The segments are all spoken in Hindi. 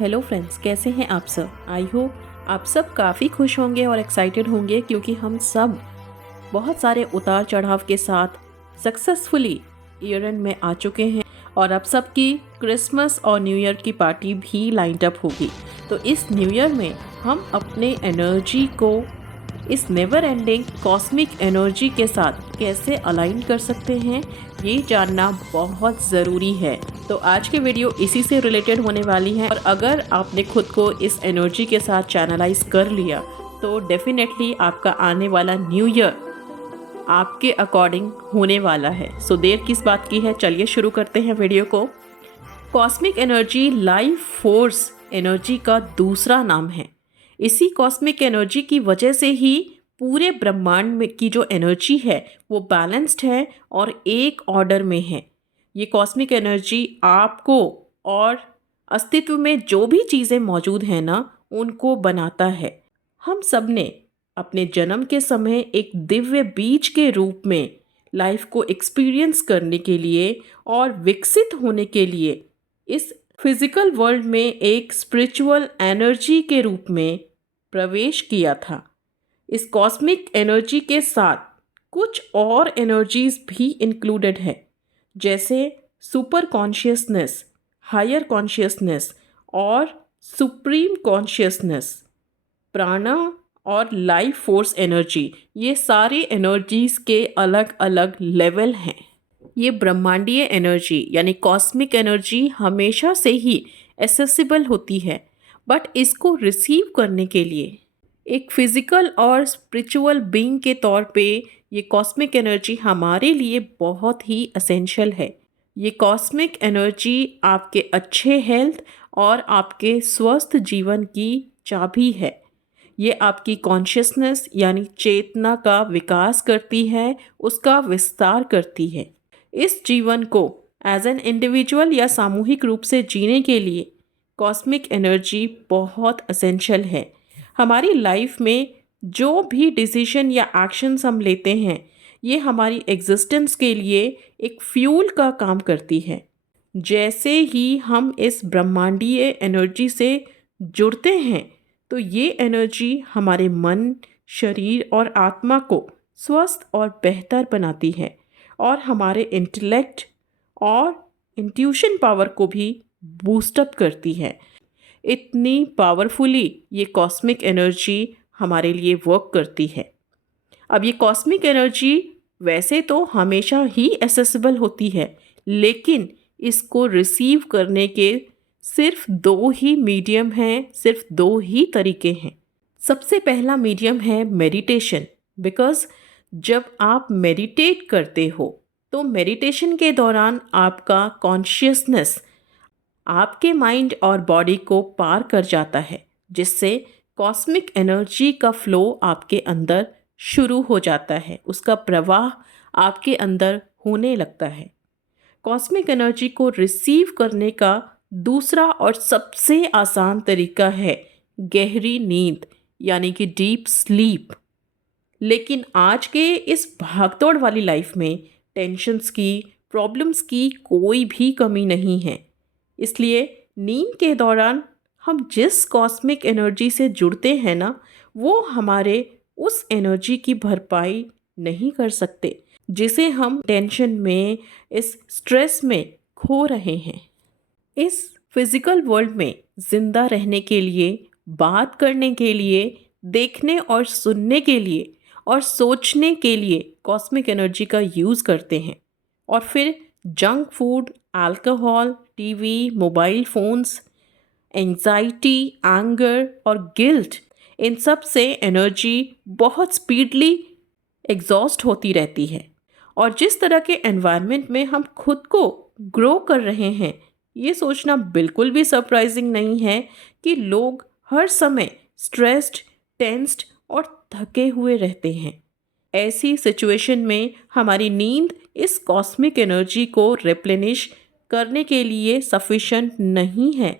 हेलो फ्रेंड्स, कैसे हैं आप सब। आई होप आप सब काफ़ी खुश होंगे और एक्साइटेड होंगे क्योंकि हम सब बहुत सारे उतार चढ़ाव के साथ सक्सेसफुली ईयर एंड में आ चुके हैं और अब सबकी क्रिसमस और न्यू ईयर की पार्टी भी लाइंड अप होगी। तो इस न्यू ईयर में हम अपने एनर्जी को इस नेवर एंडिंग कॉस्मिक एनर्जी के साथ कैसे अलाइन कर सकते हैं, ये जानना बहुत ज़रूरी है। तो आज के वीडियो इसी से रिलेटेड होने वाली है और अगर आपने खुद को इस एनर्जी के साथ चैनलाइज कर लिया तो डेफिनेटली आपका आने वाला न्यू ईयर आपके अकॉर्डिंग होने वाला है। सो देर किस बात की है, चलिए शुरू करते हैं वीडियो को। Cosmic energy life force energy का दूसरा नाम है। इसी कॉस्मिक एनर्जी की वजह से ही पूरे ब्रह्मांड में की जो एनर्जी है वो बैलेंस्ड है और एक ऑर्डर में है। ये कॉस्मिक एनर्जी आपको और अस्तित्व में जो भी चीज़ें मौजूद हैं ना, उनको बनाता है। हम सब ने अपने जन्म के समय एक दिव्य बीज के रूप में लाइफ को एक्सपीरियंस करने के लिए और विकसित होने के लिए इस फिजिकल वर्ल्ड में एक स्पिरिचुअल एनर्जी के रूप में प्रवेश किया था। इस कॉस्मिक एनर्जी के साथ कुछ और एनर्जीज भी इंक्लूडेड है, जैसे सुपर कॉन्शियसनेस, हायर कॉन्शियसनेस और सुप्रीम कॉन्शियसनेस, प्राणा और लाइफ फोर्स एनर्जी। ये सारे एनर्जीज के अलग अलग लेवल हैं। ये ब्रह्मांडीय एनर्जी यानी कॉस्मिक एनर्जी हमेशा से ही एसेसिबल होती है, बट इसको रिसीव करने के लिए एक फिजिकल और स्पिरिचुअल बीइंग के तौर पे ये कॉस्मिक एनर्जी हमारे लिए बहुत ही असेंशियल है। ये कॉस्मिक एनर्जी आपके अच्छे हेल्थ और आपके स्वस्थ जीवन की चाबी है। ये आपकी कॉन्शियसनेस यानी चेतना का विकास करती है, उसका विस्तार करती है। इस जीवन को एज एन इंडिविजुअल या सामूहिक रूप से जीने के लिए कॉस्मिक एनर्जी बहुत असेंशियल है। हमारी लाइफ में जो भी डिसीजन या एक्शंस हम लेते हैं, ये हमारी एग्जिस्टेंस के लिए एक फ्यूल का काम करती है। जैसे ही हम इस ब्रह्मांडीय एनर्जी से जुड़ते हैं तो ये एनर्जी हमारे मन, शरीर और आत्मा को स्वस्थ और बेहतर बनाती है और हमारे इंटेलेक्ट और इंट्यूशन पावर को भी बूस्टअप करती है। इतनी पावरफुली ये कॉस्मिक एनर्जी हमारे लिए वर्क करती है। अब ये कॉस्मिक एनर्जी वैसे तो हमेशा ही एसेसिबल होती है, लेकिन इसको रिसीव करने के सिर्फ दो ही मीडियम हैं, सिर्फ दो ही तरीके हैं। सबसे पहला मीडियम है मेडिटेशन। बिकॉज जब आप मेडिटेट करते हो तो मेडिटेशन के दौरान आपका कॉन्शियसनेस आपके माइंड और बॉडी को पार कर जाता है, जिससे कॉस्मिक एनर्जी का फ्लो आपके अंदर शुरू हो जाता है, उसका प्रवाह आपके अंदर होने लगता है। कॉस्मिक एनर्जी को रिसीव करने का दूसरा और सबसे आसान तरीका है गहरी नींद यानी कि डीप स्लीप। लेकिन आज के इस भागदौड़ वाली लाइफ में टेंशन्स की, प्रॉब्लम्स की कोई भी कमी नहीं है। इसलिए नींद के दौरान हम जिस कॉस्मिक एनर्जी से जुड़ते हैं ना, वो हमारे उस एनर्जी की भरपाई नहीं कर सकते जिसे हम टेंशन में, इस स्ट्रेस में खो रहे हैं। इस फिजिकल वर्ल्ड में जिंदा रहने के लिए, बात करने के लिए, देखने और सुनने के लिए और सोचने के लिए कॉस्मिक एनर्जी का यूज़ करते हैं। और फिर junk food, alcohol, TV, mobile phones, anxiety, anger और गिल्ट, इन सब से एनर्जी बहुत स्पीडली एग्जॉस्ट होती रहती है। और जिस तरह के एनवायरनमेंट में हम खुद को ग्रो कर रहे हैं, ये सोचना बिल्कुल भी सरप्राइजिंग नहीं है कि लोग हर समय स्ट्रेस्ड, टेंस्ड और थके हुए रहते हैं। ऐसी सिचुएशन में हमारी नींद इस कॉस्मिक एनर्जी को रिप्लेनिश करने के लिए सफिशेंट नहीं है,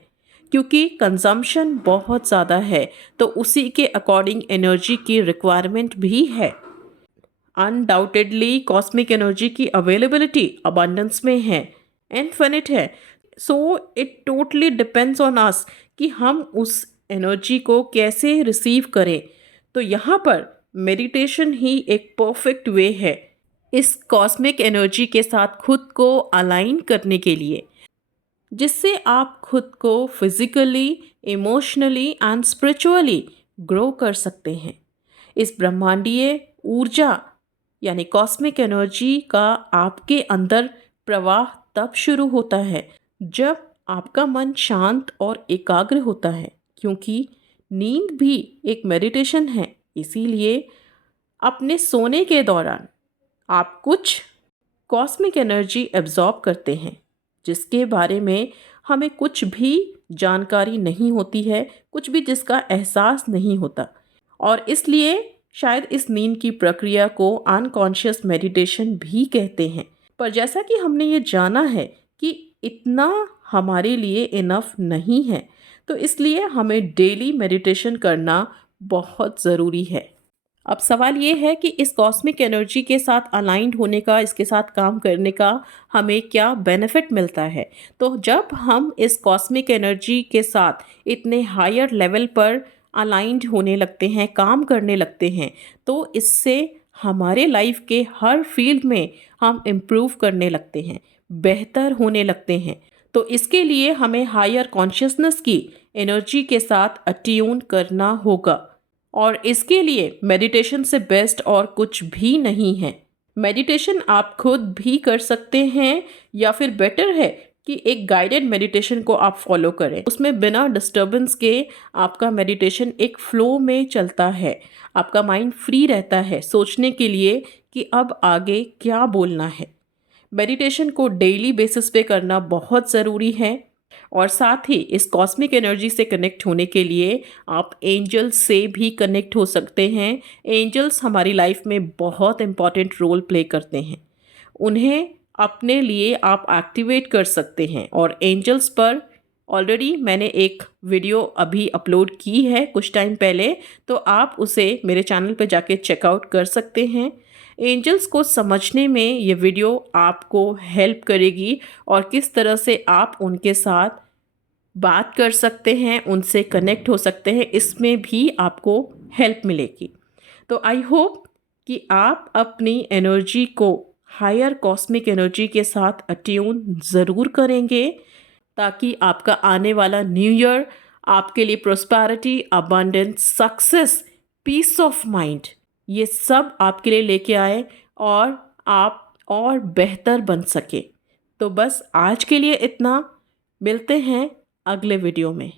क्योंकि कंजम्पशन बहुत ज़्यादा है, तो उसी के अकॉर्डिंग एनर्जी की रिक्वायरमेंट भी है। अनडाउटेडली कॉस्मिक एनर्जी की अवेलेबिलिटी अबंडेंस में है, इनफिनिट है। So it totally depends on us कि हम उस एनर्जी को कैसे रिसीव करें। तो यहाँ पर मेडिटेशन ही एक परफेक्ट वे है इस कॉस्मिक एनर्जी के साथ खुद को अलाइन करने के लिए, जिससे आप खुद को physically, emotionally and spiritually grow कर सकते हैं। इस ब्रह्मांडीय ऊर्जा यानी कॉस्मिक एनर्जी का आपके अंदर प्रवाह तब शुरू होता है जब आपका मन शांत और एकाग्र होता है, क्योंकि नींद भी एक मेडिटेशन है। इसीलिए अपने सोने के दौरान आप कुछ कॉस्मिक एनर्जी एब्जॉर्ब करते हैं जिसके बारे में हमें कुछ भी जानकारी नहीं होती है, कुछ भी जिसका एहसास नहीं होता। और इसलिए शायद इस नींद की प्रक्रिया को अनकॉन्शियस मेडिटेशन भी कहते हैं। पर जैसा कि हमने ये जाना है कि इतना हमारे लिए इनफ नहीं है, तो इसलिए हमें डेली मेडिटेशन करना बहुत ज़रूरी है। अब सवाल ये है कि इस कॉस्मिक एनर्जी के साथ अलाइंड होने का, इसके साथ काम करने का हमें क्या बेनिफिट मिलता है। तो जब हम इस कॉस्मिक एनर्जी के साथ इतने हायर लेवल पर अलाइंड होने लगते हैं, काम करने लगते हैं, तो इससे हमारे लाइफ के हर फील्ड में हम इम्प्रूव करने लगते हैं, बेहतर होने लगते हैं। तो इसके लिए हमें हायर कॉन्शियसनेस की एनर्जी के साथ अट्यून करना होगा, और इसके लिए मेडिटेशन से बेस्ट और कुछ भी नहीं है। मेडिटेशन आप खुद भी कर सकते हैं, या फिर बेटर है कि एक गाइडेड मेडिटेशन को आप फॉलो करें। उसमें बिना डिस्टर्बेंस के आपका मेडिटेशन एक फ्लो में चलता है, आपका माइंड फ्री रहता है सोचने के लिए कि अब आगे क्या बोलना है। मेडिटेशन को डेली बेसिस पे करना बहुत ज़रूरी है। और साथ ही इस कॉस्मिक एनर्जी से कनेक्ट होने के लिए आप एंजल्स से भी कनेक्ट हो सकते हैं। एंजल्स हमारी लाइफ में बहुत इम्पॉर्टेंट रोल प्ले करते हैं, उन्हें अपने लिए आप एक्टिवेट कर सकते हैं। और एंजल्स पर ऑलरेडी मैंने एक वीडियो अभी अपलोड की है कुछ टाइम पहले, तो आप उसे मेरे चैनल पर जाके चेकआउट कर सकते हैं। एंजल्स को समझने में ये वीडियो आपको हेल्प करेगी और किस तरह से आप उनके साथ बात कर सकते हैं, उनसे कनेक्ट हो सकते हैं, इसमें भी आपको हेल्प मिलेगी। तो आई होप कि आप अपनी एनर्जी को हायर कॉस्मिक एनर्जी के साथ अट्यून ज़रूर करेंगे, ताकि आपका आने वाला न्यू ईयर आपके लिए prosperity, abundance, success, peace of mind, ये सब आपके लिए लेके आए और आप और बेहतर बन सके। तो बस आज के लिए इतना, मिलते हैं अगले वीडियो में।